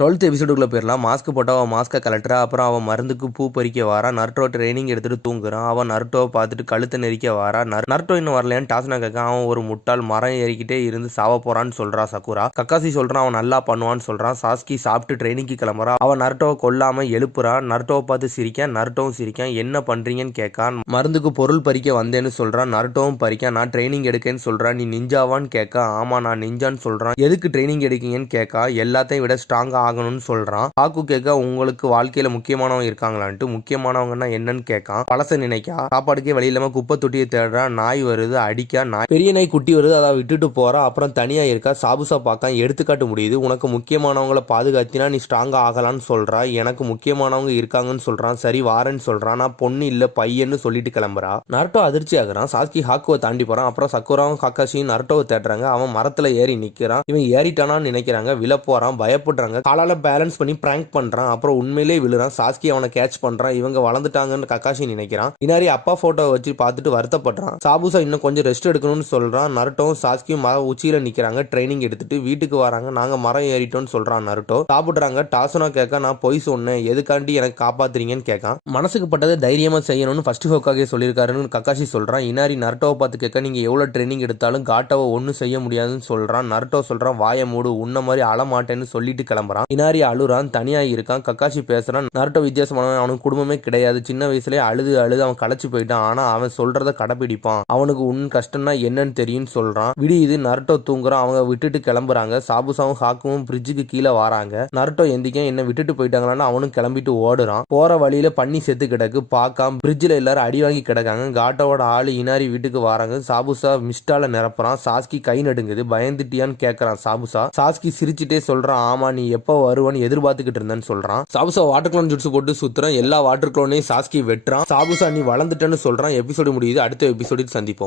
Twelfth எபிசோடுக்குள்ளே போயிடலாம் mask போட்டால் அவன் மாஸ்க்கை கலட்டுறா அப்புறம் அவன் மருந்துக்கு பூ பறிக்க வாரா. நர்ட்டோ ட்ரைனிங் எடுத்துட்டு தூங்குறான். அவன் நர்ட்டோவை பார்த்துட்டு கழுத்தை நெரிக்க வாரா. நர் நர்ட்டோ இன்னும் வரலையான்னு டாஸ்னா கக்கா அவன் ஒரு முட்டால் மரம் ஏறிக்கிட்டே இருந்து சாவ போறான்னு சொல்கிறான் சக்குரா கக்காசி சொல்கிறான் அவன் நல்லா பண்ணுவான்னு சொல்கிறான் சாஸ்கி சாப்பிட்டு ட்ரைனிங்க்கு கிளம்புறான் அவன் நர்ட்டோவை கொல்லாமல் எழுப்புறான் நர்ட்டோவை பார்த்து சிரிக்கான். நர்ட்டோவும் சிரிக்கான். என்ன பண்ணுறீங்கன்னு கேட்கான். மருந்துக்கு பொருள் பறிக்க வந்தேன்னு சொல்கிறான் நர்ட்டோவும் பறிக்கான். நான் ட்ரைனிங் எடுக்கேன்னு சொல்கிறான் நீ நிஞ்சாவான்னு கேட்க ஆமாம் நான் நிஞ்சான்னு சொல்கிறான் எதுக்கு ட்ரைனிங் எடுக்கீங்கன்னு கேட்கா. எல்லாத்தையும் விட ஸ்ட்ராங்காக ஆகணும்னு சொல்றான். காக்கு கேட்க உங்களுக்கு வாழ்க்கையில முக்கியமானவங்க இருக்காங்களான்ட்டு முக்கியமானவங்கன்னா என்னன்னு கேட்கான். பழச நினைக்கா. சாப்பாடுக்கே வழி இல்லாம குப்பை தொட்டியை தேடுறான் நாய் வருது அடிக்கா நாய். பெரிய நாய் குட்டி வருது அதை விட்டுட்டு போறா. அப்புறம் தனியா இருக்கா சாபுசா பார்க்க. எடுத்துக்காட்ட முடியுது. உனக்கு முக்கியமானவங்கள பாதுகாத்தினா நீ ஸ்ட்ராங்கா ஆகலான்னு சொல்றா. எனக்கு முக்கியமானவங்க இருக்காங்கன்னு சொல்றான். சரி வாரேன்னு சொல்றான். நான் பொண்ணு இல்ல பையன்னு சொல்லிட்டு கிளம்புறா. நரட்டோ அதிர்ச்சி ஆகுறான். சாஸ்கி ஹாக்குவை தாண்டி போறான். அப்புறம் சக்குராவும் காக்காஷியும் நரட்டோவை தேடுறாங்க. அவன் மரத்துல ஏறி நிக்கிறான். இவன் ஏறிட்டானான்னு நினைக்கிறாங்க. விழ போறான் பயப்படுறாங்க. காலால பேலன்ஸ் பண்ணி பிராங்க் பண்றான். அப்புறம் உண்மையிலே விழுறான். சாஸ்கி அவனை கேட்ச் பண்றான். இவங்க வளர்ந்துட்டாங்கன்னு கக்காஷி நினைக்கிறான். இனாரி அப்பா போட்டோ வச்சு பார்த்துட்டு வருத்தப்படுறான். சாபுசா இன்னும் கொஞ்சம் ரெஸ்ட் எடுக்கணும்னு சொல்றான். நருட்டோவும் சாஸ்கியும் மர உச்சியில நிக்கிறாங்க. ட்ரைனிங் எடுத்துட்டு வீட்டுக்கு வராங்க. நாங்க மரம் ஏறிட்டோம்னு சொல்றான் நருட்டோ. சாப்பிடுறாங்க. டாசனா கேட்க நான் பொய் சொன்னேன். எதுக்காண்டி எனக்கு காப்பாத்துறீங்கன்னு கேட்கான் மனசுக்கு பட்டதை தைரியமா செய்யணும்னு ஃபர்ஸ்ட் ஹோக்காகே சொல்லியிருக்காருன்னு கக்காஷி சொல்றான். இனாரி நருட்டோவை பார்த்து கேட்க நீங்க எவ்வளவு ட்ரைனிங் எடுத்தாலும் காட்டாவை ஒன்றும் செய்ய முடியாதுன்னு சொல்றான். நருட்டோ சொல்றான் வாய மூடு. உன்ன மாதிரி அழமாட்டேன்னு சொல்லிட்டு கிளம்புறான். இனாரி அழுறான் தனியா இருக்கான். கக்காஷி பேசுறான். நருட்டோ வித்தியாசமானவன் அவனுக்கு குடும்பமே கிடையாது. சின்ன வயசுலயே அழுது அழுது அவன் களைச்சு போயிட்டான். ஆனா அவன் சொல்றத கடைபிடிப்பான் அவனுக்கு உன் கஷ்டம்னா என்னன்னு தெரியும்னு சொல்றான். விடியுது நருட்டோ தூங்குறான். அவங்க விட்டுட்டு கிளம்புறாங்க. சாபுசாவும் ஹாக்கும் பிரிட்ஜுக்கு கீழே வராங்க. நருட்டோ எந்திக்க என்ன விட்டுட்டு போயிட்டாங்களான்னு அவனும் கிளம்பிட்டு ஓடுறான். போற வழியில பண்ணி செத்து கிடக்கு. பார்க்காம பிரிட்ஜில் எல்லாரும் அடி வாங்கி கிடக்காங்க. காட்டோட ஆளு இனாரி வீட்டுக்கு வராங்க. சாபுசா மிஸ்டால நிரப்புறான். சாஸ்கி கை நடுங்குது. பயந்துட்டியான்னு கேக்குறான் சாபுசா. சாஸ்கி சிரிச்சுட்டே சொல்றான். ஆமா நீ எப்போ வருவான்னு எதிர்பார்த்துக்கிட்டு இருந்தேன்னு சொல்றான். சாபுசா வாட்டர் க்ளோன் ஜுட்ஸு போட்டு சுத்துறான். எல்லா வாட்டர் க்ளோனையும் சாஸ்கி வெட்டுறான். சாபுசா நீ வளர்ந்துட்டேன்னு சொல்றான். எபிசோடு முடியுது. அடுத்த எபிசோடு சந்திப்போம்.